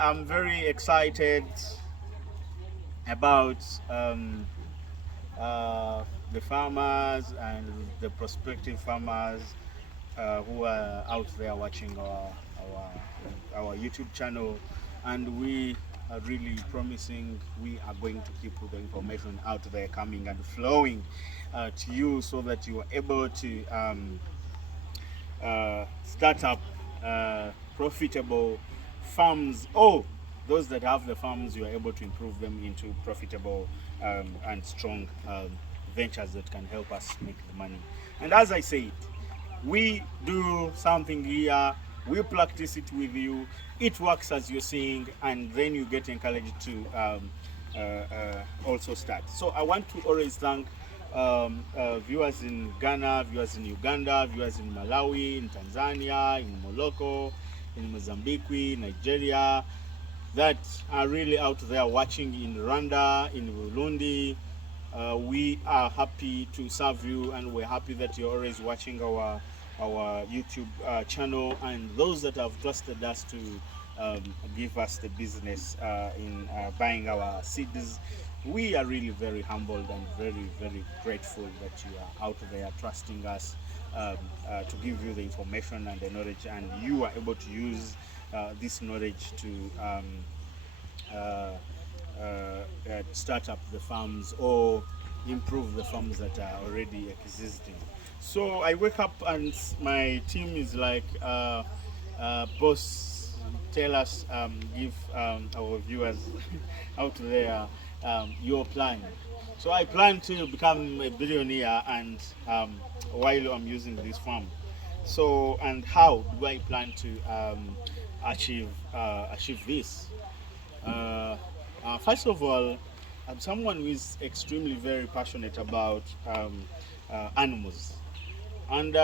I'm very excited about uh, the farmers and the prospective farmers who are out there watching our YouTube channel, and we are really promising we are going to keep the information out there coming and flowing to you, so that you are able to start up profitable farms, or those that have the farms, you are able to improve them into profitable and strong ventures that can help us make the money. And as I said, we do something here, we practice it with you, it works as you're seeing, and then you get encouraged to also start. So I want to always thank viewers in Ghana, viewers in Uganda, viewers in Malawi, in Tanzania, in Morocco, in Mozambique, Nigeria, that are really out there watching, in Rwanda, in Burundi. We are happy to serve you, and we're happy that you're always watching our YouTube channel, and those that have trusted us to give us the business in buying our seeds. We are really very humbled and very grateful that you are out there trusting us to give you the information and the knowledge, and you are able to use this knowledge to start up the farms or improve the farms that are already existing. So I wake up and my team is like, boss, tell us, give our viewers out there your plan. So I plan to become a billionaire, and while I'm using this farm. So, and how do I plan to achieve this? First of all, I'm someone who is extremely very passionate about animals. And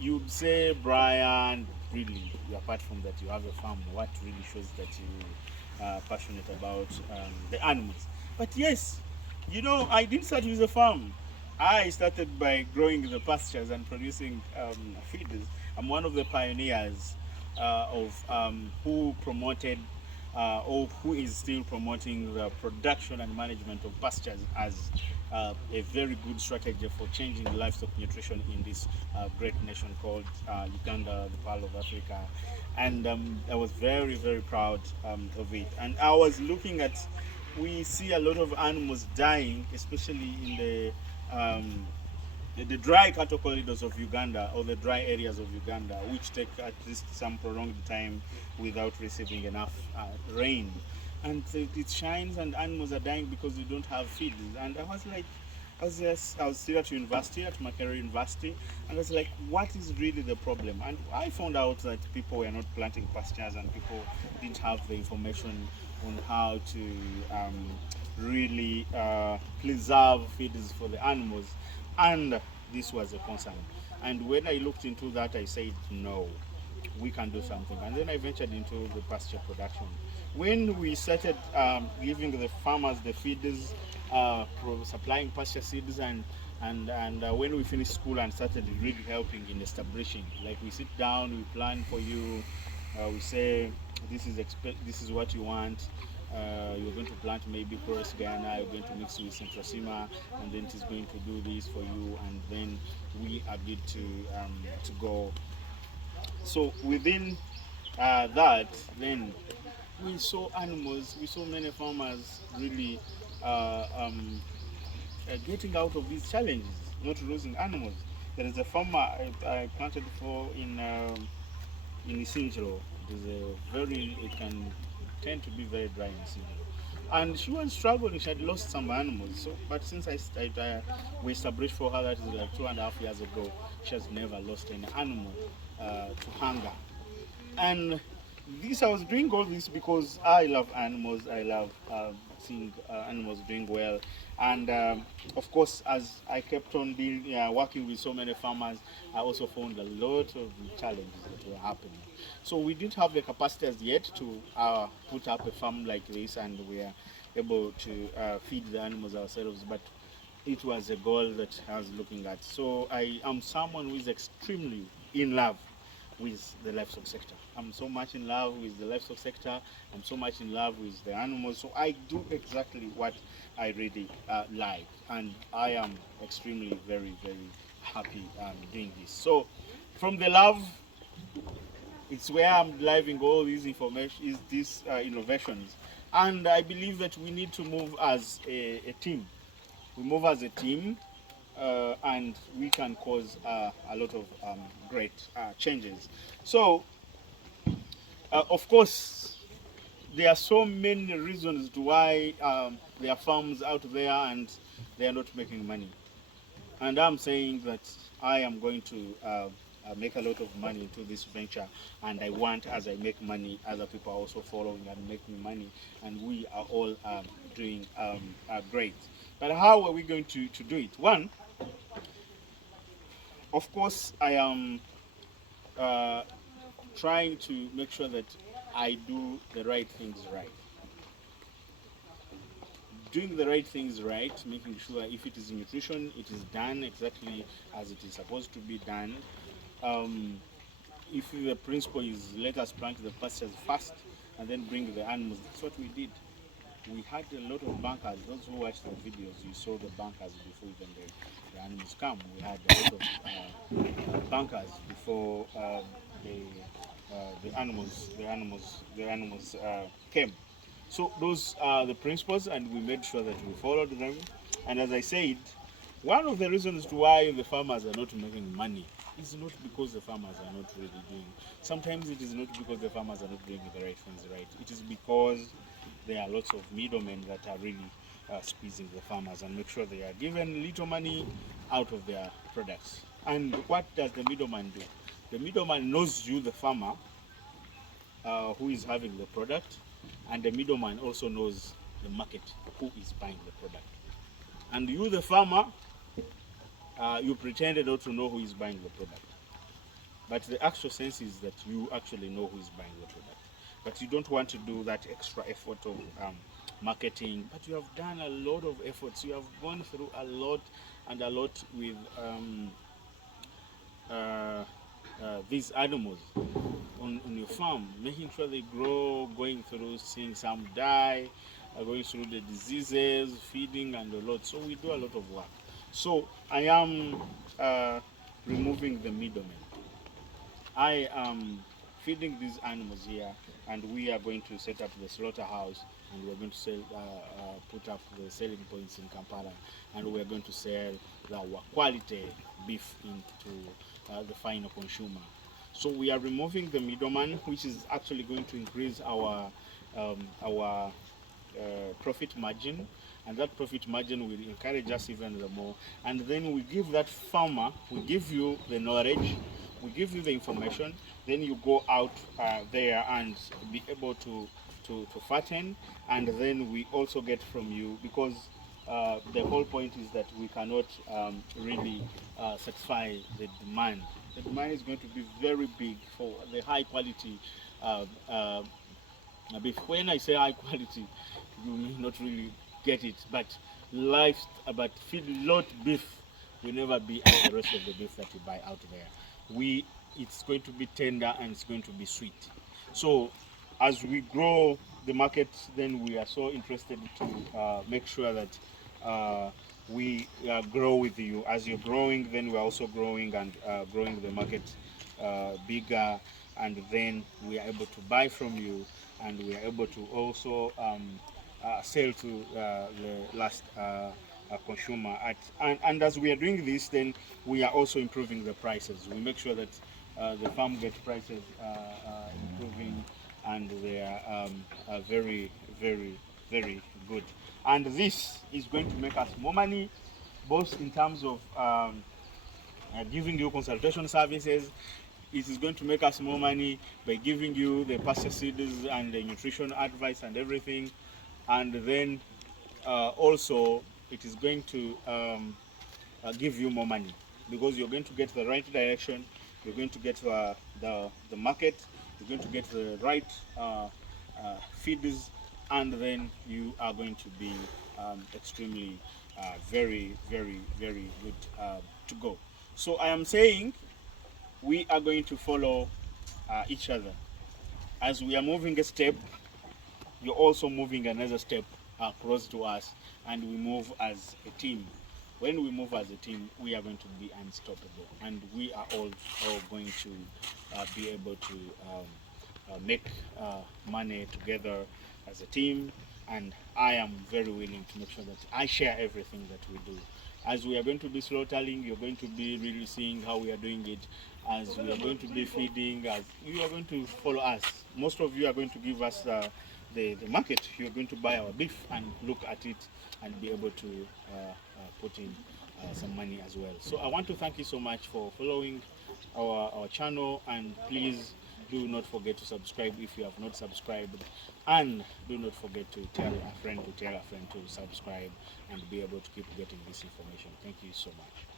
you'd say, Brian, really, apart from that, you have a farm. What really shows that you are passionate about the animals? But yes, you know, I didn't start with a farm. I started by growing the pastures and producing feeders. I'm one of the pioneers of who promoted or who is still promoting the production and management of pastures as a very good strategy for changing livestock nutrition in this great nation called Uganda, the Pearl of Africa. And I was very proud of it. And I was looking at, we see a lot of animals dying, especially in the dry cattle corridors of Uganda, or the dry areas of Uganda, which take at least some prolonged time without receiving enough rain. And it shines, and animals are dying because we don't have feed. And I was like, I was still at university, at Makerere University, and I was like, what is really the problem? And I found out that people were not planting pastures, and people didn't have the information on how to really preserve feeds for the animals. And this was a concern. And when I looked into that, I said, no, we can do something. And then I ventured into the pasture production. When we started giving the farmers the feeders, supplying pasture seeds, and when we finished school and started really helping in establishing, like we sit down, we plan for you, we say this is what you want. You're going to plant maybe Chorus Guyana, you're going to mix with Centrosima, and then it is going to do this for you, and then we agreed to go. So within that, then we saw animals, we saw many farmers really getting out of these challenges, not losing animals. There is a farmer I planted for in Isinjiro. It is a very, it can tend to be very dry in Isinjiro. And she was struggling, she had lost some animals. So, but since we established for her, that is like 2.5 years ago, she has never lost any animal to hunger. And this, I was doing all this because I love animals. I love seeing animals doing well. And of course, as I kept on working with so many farmers, I also found a lot of challenges that were happening. So we didn't have the capacity as yet to put up a farm like this, and we are able to feed the animals ourselves. But it was a goal that I was looking at. So I am someone who is extremely in love with the livestock sector. I'm so much in love with the livestock sector. I'm so much in love with the animals. So I do exactly what I really like, and I am extremely very happy doing this. So from the love, it's where I'm driving all these information, is these innovations, and I believe that we need to move as a team. We move as a team, and we can cause a lot of great changes. So, of course, there are so many reasons to why there are farms out there and they are not making money. And I'm saying that I am going to make a lot of money into this venture, and I want, as I make money, other people are also following and making money, and we are all doing great. But how are we going to do it? One, of course, I am trying to make sure that I do the right things right. Doing the right things right, making sure if it is nutrition, it is done exactly as it is supposed to be done. If the principle is let us plant the pastures first and then bring the animals, that's what we did. We had a lot of bunkers. Those who watched the videos, you saw the bunkers before even the animals come. We had a lot of bunkers before the animals came. So those are the principles, and we made sure that we followed them. And as I said, one of the reasons to why the farmers are not making money is not because the farmers are not really doing. Sometimes it is not because the farmers are not doing the right things right. It is because there are lots of middlemen that are really squeezing the farmers and make sure they are given little money out of their products. And what does the middleman do? The middleman knows you, the farmer, who is having the product, and the middleman also knows the market, who is buying the product. And you, the farmer, you pretended not to know who is buying the product. But the actual sense is that you actually know who is buying the product. But you don't want to do that extra effort of marketing. But you have done a lot of efforts. You have gone through a lot with these animals on your farm, making sure they grow, going through seeing some die, going through the diseases, feeding, and a lot. So we do a lot of work. So I am removing the middlemen. I am feeding these animals here, and we are going to set up the slaughterhouse, and we're going to put up the selling points in Kampala, and we're going to sell our quality beef into the final consumer. So we are removing the middleman, which is actually going to increase our profit margin, and that profit margin will encourage us even more. And then we give that farmer, we give you the knowledge, we give you the information, then you go out there and be able to fatten, and then we also get from you, because the whole point is that we cannot really satisfy the demand. The demand is going to be very big for the high quality beef. When I say high quality, you may not really get it, but feedlot beef will never be as the rest of the beef that you buy out there. It's going to be tender and it's going to be sweet. So as we grow the market, then we are so interested to make sure that we grow with you. As you're growing, then we're also growing and growing the market bigger, and then we are able to buy from you, and we are able to also sell to the last consumer. And as we are doing this, then we are also improving the prices. We make sure that the farm gets prices improving, and they are very good. And this is going to make us more money, both in terms of giving you consultation services. It is going to make us more money by giving you the pasture seeds and the nutrition advice and everything. And then also it is going to give you more money, because you're going to get the right direction, you're going to get the market, you're going to get the right feeds, and then you are going to be extremely very good to go. So I am saying we are going to follow each other. As we are moving a step, you're also moving another step close to us, and we move as a team. When we move as a team, we are going to be unstoppable, and we are all going to be able to make money together as a team. And I am very willing to make sure that I share everything that we do. As we are going to be slaughtering, you're going to be really seeing how we are doing it. As we are going to be feeding, as you are going to follow us. Most of you are going to give us the market. You're going to buy our beef and look at it and be able to put in some money as well. So I want to thank you so much for following our channel, and please do not forget to subscribe if you have not subscribed, and do not forget to tell a friend to subscribe and be able to keep getting this information. Thank you so much.